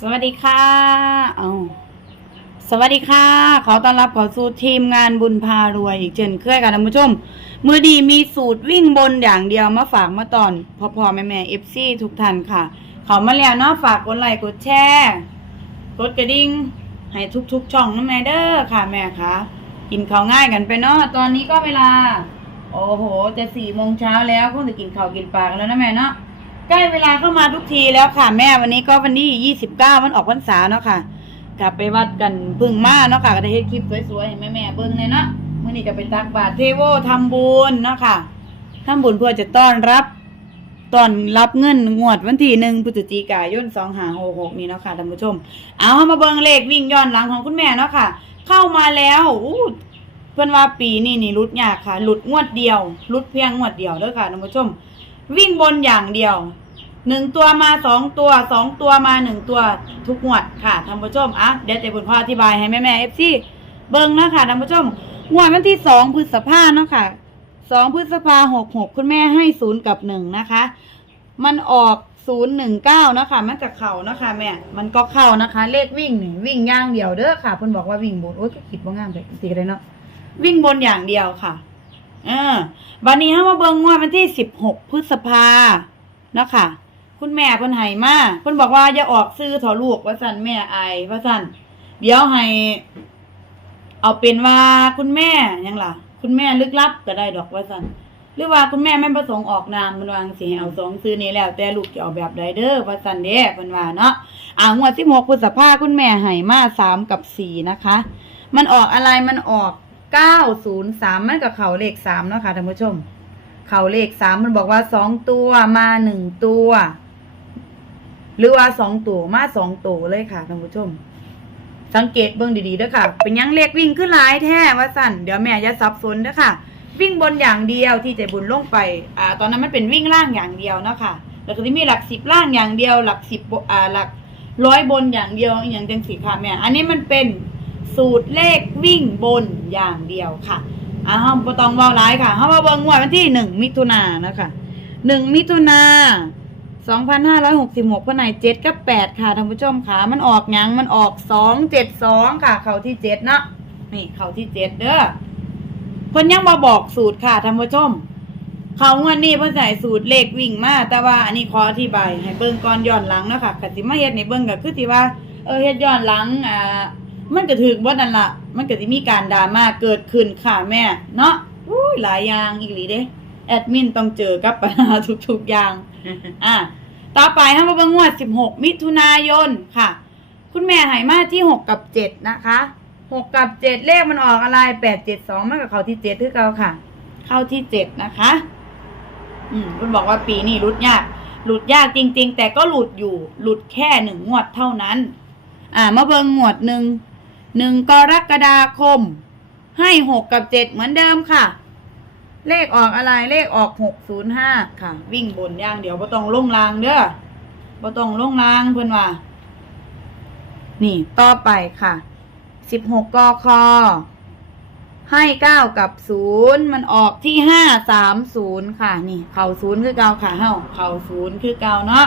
สวัสดีค่ะ เอาสวัสดีค่ะ ขอต้อนรับเข้าสู่ทีมงานบุญพารวยอีกเช่นเคยค่ะท่านผู้ชม มือดีมีสูตรวิ่งบนอย่างเดียวมาฝากมาตอนพ่อพอแม่แม่เอฟซีทุกท่านค่ะ เขามาแล้วเนาะฝากกดไลค์กดแชร์กดกระดิ่งให้ทุกๆช่องนะแม่เด้อค่ะแม่ค่ะ กินข้าวง่ายกันไปเนาะตอนนี้ก็เวลา โอ้โห จะสี่โมงเช้าแล้วคงจะกินข้าวกินปลากันแล้วนะแม่เนาะ ใกล้เวลาเข้ามาทุกทีแล้วค่ะ แม่วันนี้ก็วันที่ยี่สิบเก้ามันออกพรรษาเนาะค่ะ กลับไปวัดกันพึ่งมาเนาะค่ะก็ได้เฮ็ดคลิปสวยๆให้แม่แม่เบิ่งเลยเนาะมื้อนี้ก็ไปตักบาตรเทโวทำบุญเนาะค่ะทำบุญเพื่อจะต้อนรับตอนรับเงินงวดวันที่หนึ่งพฤศจิกายนสองหาหกหกนี้เนาะค่ะท่านผู้ชม เอามาเบิ่งเลขวิ่งย้อนหลังของคุณแม่เนาะค่ะ เข้ามาแล้วอู้เพื่อนว่าปีนี้นี่หลุดยากค่ะหลุดงวดเดียวหลุดเพียงงวดเดียวเด้อค่ะท่านผู้ชม วิ่งบนอย่างเดียวหนึ่งตัวมาสองตัวสองตัวมาหนึ่งตัวทุกงวดค่ะท่านผู้ชมอะเดี๋ยวเจะบุญพ่ออธิบายให้แม่แม่เอฟซีเบิ้งนะค่ะท่านผู้ชมงวดวันที่สองพฤษภาเนาะค่ะสองพฤษภาหกหกคุณแม่ให้ศูนย์กับหนึ่งนะคะ มันออกศูนย์หนึ่งเก้านะคะมันจะเข่านะคะแม่ มันก็เข้านะคะ เลขวิ่งนี่วิ่งย่างเดียวเด้อค่ะเพิ่นบอกว่าวิ่งบนโอ้ยก็คิดว่างามแต่สิเลยเนาะวิ่งบนอย่างเดียวค่ะ เออวันนี้เฮามาเบิ่งงวดวันที่สิบหกพฤษภาเนาะค่ะ คุณแม่เพิ่นให้มาเพิ่นบอกว่าอย่าออกซื้อเถอลูกว่าซั่นแม่ไอายว่าซั่นเดี๋ยวให้ เอาเป็นว่าคุณแม่หยังล่ะ คุณแม่ลึกลับก็ได้ดอกว่าซั่นหรือว่าคุณแม่ไม่ประสงค์ออกนามมันวาจั่งสิให้เอาสองซื้อนี้แล้ว แต่ลูกจะเอาแบบใดเด้อว่าซั่นเด้เพิ่นว่าเนาะอ่างวด16พฤษภาคุณแม่ให้มา3กับ4นะคะ มันออกอะไรมันออก 903มันกับเขาเลข3เนาะค่ะท่านผู้ชม เขาเลข3มันบอกว่าสองตัวมาหนึ่งตัว หรือว่าสองตัวมาสองตัวเลยค่ะท่านผู้ชม สังเกตเบื้องดีๆด้อค่ะ เป็นยังเลขวิ่งขึ้นหลายแท้ว่าสั่นเดี๋ยวแม่จะสับสนด้อค่ะ วิ่งบนอย่างเดียวที่ใจบุญลงไป อ่า ตอนนั้นมันเป็นวิ่งล่างอย่างเดียวเนาะค่ะแล้วก็จะมีหลักสิบล่างอย่างเดียว หลักสิบอ่าหลักร้อยบนอย่างเดียวอย่างจังสีค่ะแม่ อันนี้มันเป็น สูตรเลขวิ่งบนอย่างเดียวค่ะอ่าเฮาบ่ต้องว้าหลายค่ะเฮามาเบิ่งวันที่หนึ่งมิถุนายนะคะหนึ่งมิถุนาสองพันห้าร้อยหกสิบหกพนไหนเจ็ดกับแปดค่ะท่านผู้ชมค่ะมันออกยังมันออกสองเจ็ดสองค่ะ เข้าที่เจ็ดนะนี่เข้าที่เจ็ดเด้อเพิ่นยังมาบอกสูตรค่ะท่านผู้ชมเขางวดนี้เพิ่นใส่สูตรเลขวิ่งมาแต่ว่าอันนี้ขออธิบายให้เบิ่งก่อนย้อนหลังนะคะกสิมาเฮ็ดในเบิ่งก็คือที่ว่าเออเฮ็ดย้อนหลังอ่า มันก็ถึกบ่านั่นล่ะมันก็สิมีการดราม่าเกิดขึ้นค่ะแม่ เนาะอุ้ยหลายอย่างอีกหลีเด้ แอดมินต้องเจอกับปัญหาทุกๆอย่าง อะ ต่อไปเฮามาเบิ่งงวด 16 มิถุนายนค่ะ คุณแม่ให้มาที่ 6 กับ 7 นะคะ6กับ 7 เลขมันออกอะไร 8 7 2 มันก็เข้าที่7คือเก่าค่ะ เข้าที่ 7 นะคะ อืม คุณบอกว่าปีนี้หลุดยาก หลุดยากจริง ๆ แต่ก็หลุดอยู่ หลุดแค่หนึ่งงวดเท่านั้น อ่า มาเบิ่งงวดหนึ่ง หนึ่งกรกฎาคม ให้หกกับเจ็ดเหมือนเดิมค่ะ เลขออกอะไรเลขออกหกศูนย์ห้าค่ะ วิ่งบนอย่างเดี๋ยวบ่ต้องลงรางเด้อบ่ต้องลงรางเพื่อนว่า นี่ต่อไปค่ะสิบหกกคให้เก้ากับศูนย์มันออกที่ห้าสามศูนย์ค่ะ นี่ เข่าศูนย์คือเก่าค่ะเฮ้าเข่าศูนย์คือเก่าเนาะ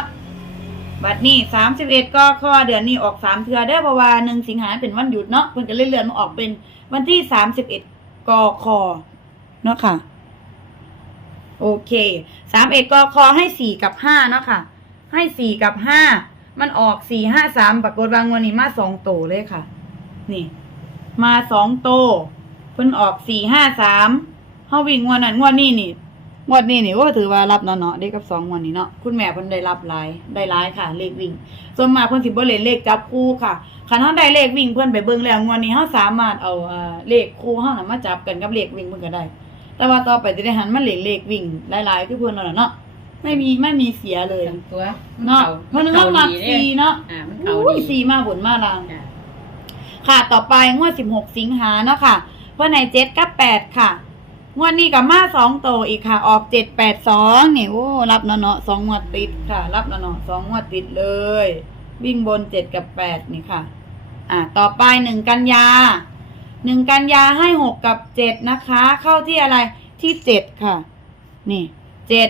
บัดนี้สามสิบเอ็ดก็ข้อเดือนนี้ออกสามเทือได้เพราะว่าหนึ่งสิงหาเป็นวันหยุดเนาะเพิ่นก็เลยเลื่อนมาออกเป็นวันที่สามสิบเอ็ดกคเนาะค่ะ โอเคสามเอ็ดกคให้สี่กับห้าเนาะค่ะ ให้สี่กับห้ามันออกสี่ห้าสามปรากฏวางวันนี้มาสองโตเลยค่ะ นี่ มาสองโตเพิ่นออกสี่ห้าสามเฮาวิ่งงวดนั้นงวดนี้นี่ งวดนี้นี่ว่าถือว่ารับเนาะเนาะได้กับสองงวดนี้เนาะคุณแม่เพิ่นได้รับหลายได้หลายค่ะ เลขวิ่งส่วนมากเพิ่นสิบ่เล่นเลขจับคู่ค่ะคันเฮาได้เลขวิ่งเพิ่นไปเบิ่งแล้วงวดนี้เฮาสามารถเอาเอ่อเลขคู่เฮาน่ะมาจับกันกับเลขวิ่งเพิ่นก็ได้ แต่ว่าต่อไปจะได้หันมาเล่นเลขวิ่งหลายๆคือเพิ่นนั่นน่ะเนาะไม่มีไม่มีเสียเลยทั้งตัวเนาะเพิ่นก็มักดีสีเนาะอ่ามันเขาอุ้ยดีสีมาบนมาลางอ่าค่ะต่อไปงวด16 สิงหาเนาะค่ะเพื่อนไหนเจ็ดกับแปดค่ะ งวดนี้กับมาสองโตอีกค่ะ ออกเจ็ดแปดสองนี่โอ้รับเนาะเนาะสองงวดติดค่ะ รับเนาะเนาะสองงวดติดเลย วิ่งบนเจ็ดกับแปดนี่ค่ะ อ่า ต่อไปหนึ่งกันยาหนึ่งกันยาให้หกกับเจ็ดนะคะ เข้าที่อะไรที่เจ็ดค่ะ นี่เจ็ด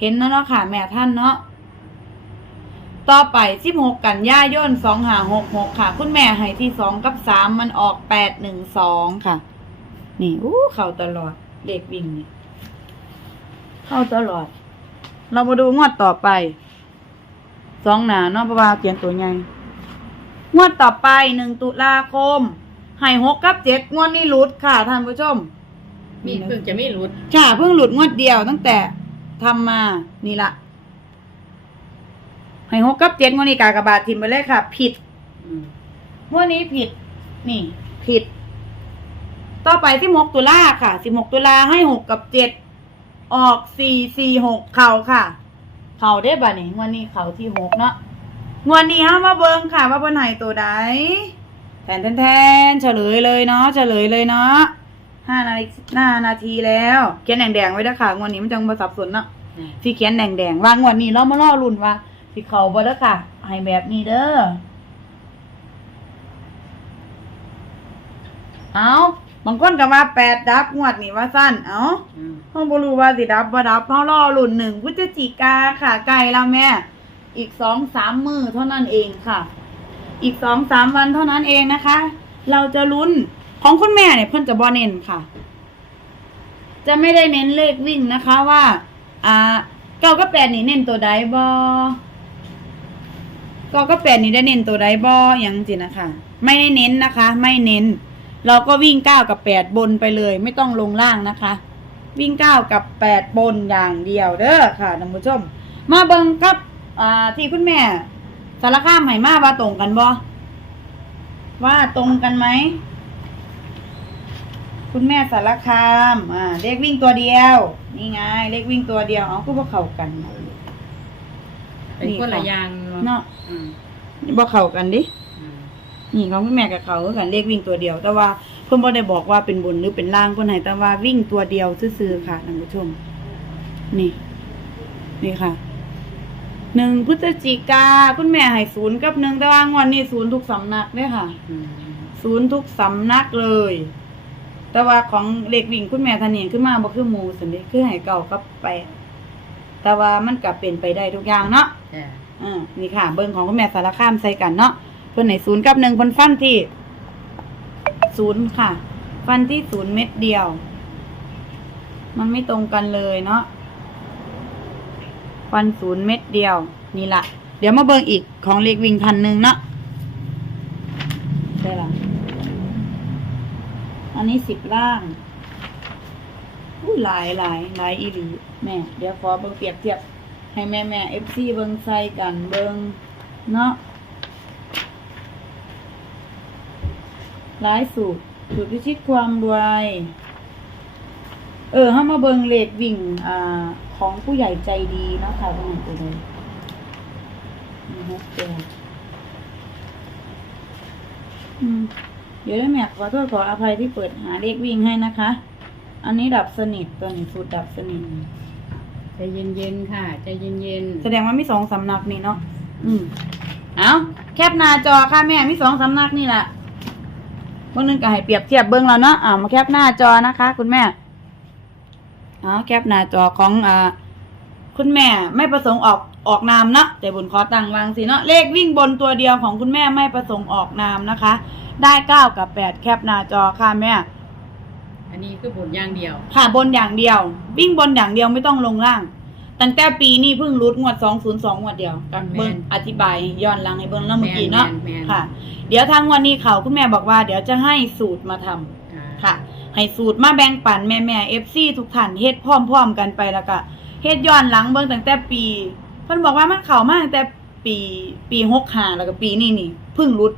เห็นแล้วเนาะค่ะ แม่ท่านเนาะต่อไปสิบหกกันยายนสองหาหกหกค่ะ คุณแม่ให้ที่สองกับสามมันออกแปดหนึ่งสองค่ะ นี่อู้เข้าตลอด เลขวิ่งนี่เข้าตลอด เรามาดูงวดต่อไป สองหนาเนาะเพราะว่าเขียนตัวใหญ่งวดต่อไปหนึ่งตุลาคมให้หกกับเจ็ดงวดนี้หลุดค่ะท่านผู้ชม มีเพิ่งจะไม่รู้ค่ะเพิ่งหลุดงวดเดียวตั้งแต่ทำมานี่ละให้หกกับเจ็ดงวดนี้กากบาททิมไปเลยค่ะ ผิด อืมงวดนี้ผิด นี่ ผิด ต่อไปที่หกตุลาค่ะสิบหกตุลาให้หกกับเจ็ดออกสี่สี่หกเข่าค่ะ เข่าได้บ่เนี่ยงวดนี้เข่าที่หกเนาะงวดนี้ห้ามาเบิงค่ะ ว่าบนไหนตัวใดแทนแทนเฉลยเลยเนาะเฉลยเลยเนาะห้านาฬิกานาทีแล้ว เขียนแดงๆไว้ด้วยค่ะงวดนี้มันจังมาสับสนเนาะที่เขียนแดงๆว่างวดนี้เรามาล่อรุ่นว่าสิเขาบ่เด้อค่ะให้แบบนี้เด้อเอา บางคนก็ว่าแปดดับงวดนี้ว่าสั้น เอาอืมห้องบ่รู้ว่าสิดับบ่ดับเฮาล่อรุ่นหนึ่งพฤศจิกาค่ะไกลแล้วแม่ อีกสองสามมือเท่านั้นเองค่ะ อีกสองสามวันเท่านั้นเองนะคะ เราจะลุ้นของคุณแม่เนี่ยเพิ่นจะบ่เน้นค่ะ จะไม่ได้เน้นเลขวิ่งนะคะว่า อ่าเก้ากับแปดนี่เน้นตัวใดบอเก้ากับแปดนี่ได้เน้นตัวใดบออย่างสินะคะ ไม่ได้เน้นนะคะ ไม่เน้น เราก็วิ่งเก้ากับแปดบนไปเลย ไม่ต้องลงล่างนะคะ วิ่งเก้ากับแปดบนอย่างเดียวเด้อค่ะท่านผู้ชม มาเบิ่งกับอ่าที่คุณแม่สารคามให้มาว่าตรงกันบอว่าตรงกันไหมคุณแม่สารคามอ่าเลขวิ่งตัวเดียว นี่ไง เลขวิ่งตัวเดียวเอาก็บ่เข้ากันเป็นคนละอย่างเนาะอืมบ่เข้ากันดิอืม นี่ของคุณแม่กับเขาคือกันเลขวิ่งตัวเดียว แต่ว่าเพิ่นบ่ได้บอกว่าเป็นบนหรือเป็นล่างเพิ่นให้แต่ว่าวิ่งตัวเดียวซื่อๆค่ะท่านผู้ชม นี่ นี่ค่ะหนึ่งพฤศจิกาคุณแม่ให้ศูนย์กับหนึ่งแต่ว่างวดนี้ศูนย์ทุกสำนักเด้อค่ะอืมศูนย์ทุกสำนักเลย แต่ว่าของเลขวิ่งคุณแม่ท่านนี้ขึ้นมาบ่คือหมูสันเดคือให้เก่ากับแปดแต่ว่ามันก็เป็นไปได้ทุกอย่างเนาะจ้ะอ่านี่ค่ะ เบิ้งของคุณแม่สารคามใส่กันเนาะ เพิ่นไหนศูนย์กับหนึ่งเพิ่นฟันที่ศูนย์ค่ะ ฟันที่ศูนย์เม็ดเดียว มันไม่ตรงกันเลยเนาะฟันศูนย์เม็ดเดียว นี่ละเดี๋ยวมาเบิ้งอีกของเลขวิ่งพันหนึ่งเนาะใช่ละอันนี้สิบล่างอู้หลายหลายหลายอีหลีแม่ เดี๋ยวขอเบิ้งเปรียบเทียบ ให้แม่แม่เอฟซีเบิงใส่กันเบิงเนาะ หลายสูตรสูตรพิชิตความรวย เออห้ามาเบิงเลขวิ่ง อ่า ของผู้ใหญ่ใจดีเนาะค่ะตรงไหนไปเลยนี่ฮะเดี๋ยวอืมเดี๋ยวได้แม่ขอโทษขออภัยที่เปิดหาเลขวิ่งให้นะคะ อันนี้ดับสนิทตัวนี้สูตรดับสนิทใจเย็นๆค่ะใจเย็นแสดงว่ามีสองสำนักนี่เนาะ อืม เอาแคปหน้าจอค่ะแม่มีสองสำนักนี่แหละ พวกนึงก็ให้เปรียบเทียบเบิ้งแล้วเนาะอ่ามาแคปหน้าจอนะคะ คุณแม่เอาแคปหน้าจอของอ่าคุณแม่ไม่ประสงค์ออกออกนามเนาะแต่บุญขอตังวางสิเนาะเลขวิ่งบนตัวเดียวของคุณแม่ไม่ประสงค์ออกนามนะคะ ได้เก้ากับแปดแคปหน้าจอค่ะแม่ๆอันนี้คือบทอย่างเดียว ค่ะบนอย่างเดียว วิ่งบนอย่างเดียวไม่ต้องลงล่าง ตั้งแต่ปีนี้เพิ่งรุดงวดสองศูนย์สองงวดเดียวกับเบิ้งอธิบายย้อนหลังให้เบิ้งแล้วเมื่อกี้เนาะแม่นแม่น ค่ะ เดี๋ยวทางวันนี้เขาคุณแม่บอกว่า เดี๋ยวจะให้สูตรมาทำอ่าค่ะ ให้สูตรมาแบ่งปันแม่แม่เอฟซีทุกท่านเฮ็ดพร้อมๆกันไปแล้วก็เฮ็ดย้อนหลังเบิ่งตั้งแต่ปีเพิ่นบอกว่ามันเข้ามาตั้งแต่ปีปี65แล้วก็ปีนี้นี่เพิ่งรุด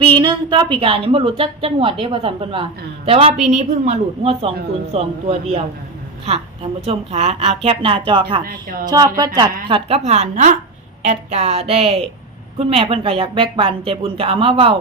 ปีหนึงต่อปีกายนี่บ่รุดจักจักงวดเด้ว่าซั่นเพิ่นว่าอ่า แต่ว่าปีนี้เพิ่งมาหลุดงวด202ตัวเดียว อ่า ค่ะท่านผู้ชมคะเอาแคปหน้าจอค่ะแปหน้าจชอบก็จัดไว้นะคะขัดก็ผ่านเนาะแอดกาได้ คุณแม่เพิ่นก็อยากแบกบันใจบุญก็เอามาเว้า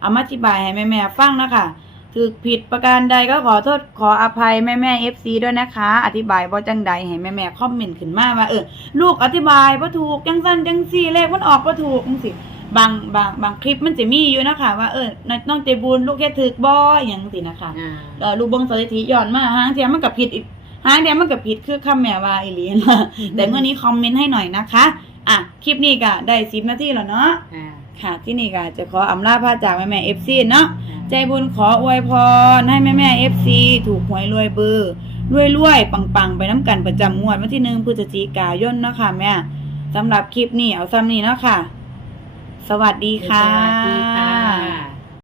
เอามาอธิบายให้แม่ๆฟังนะคะถือผิดประการใดก็ขอโทษขออภัยแม่ๆ FC ด้วยนะคะ อธิบายบ่จังใดให้แม่ๆคอมเมนต์ขึ้นมาว่าเออลูกอธิบายบ่ถูกจังซั่นจังซี่เลขมันออกบ่ถูกจังซี่บางบางบางคลิปมันจะมีอยู่นะคะว่าเออน้องใจบุญลูกแค่ถึกบ่หยังซี่นะคะ อ่า เอ่อลูกเบงสถิติย้อนมาหางเทียมันกับผิดอีก หางเทียมันกับผิดคือคำแม่ว่าอีหลีนะแต่เมื่อนี้คอมเมนต์ให้หน่อยนะคะ อะ คลิปนี้ก็ได้สิบนาทีแล้วเนาะค่ะค่ะที่นี่ก็จะขออำลาพาจากแม่แม่เอฟซีเนาะค่ะใจบุญขออวยพรให้แม่แม่เอฟซีถูกหวยรวยเบอร์รวยรวยปังปังๆไปน้ำกันประจำงวดวันที่หนึ่งพฤศจิกายนเนาะค่ะแม่สำหรับคลิปนี้เอาซ้ำนี้เนาะค่ะ สวัสดีค่ะสวัสดีค่ะ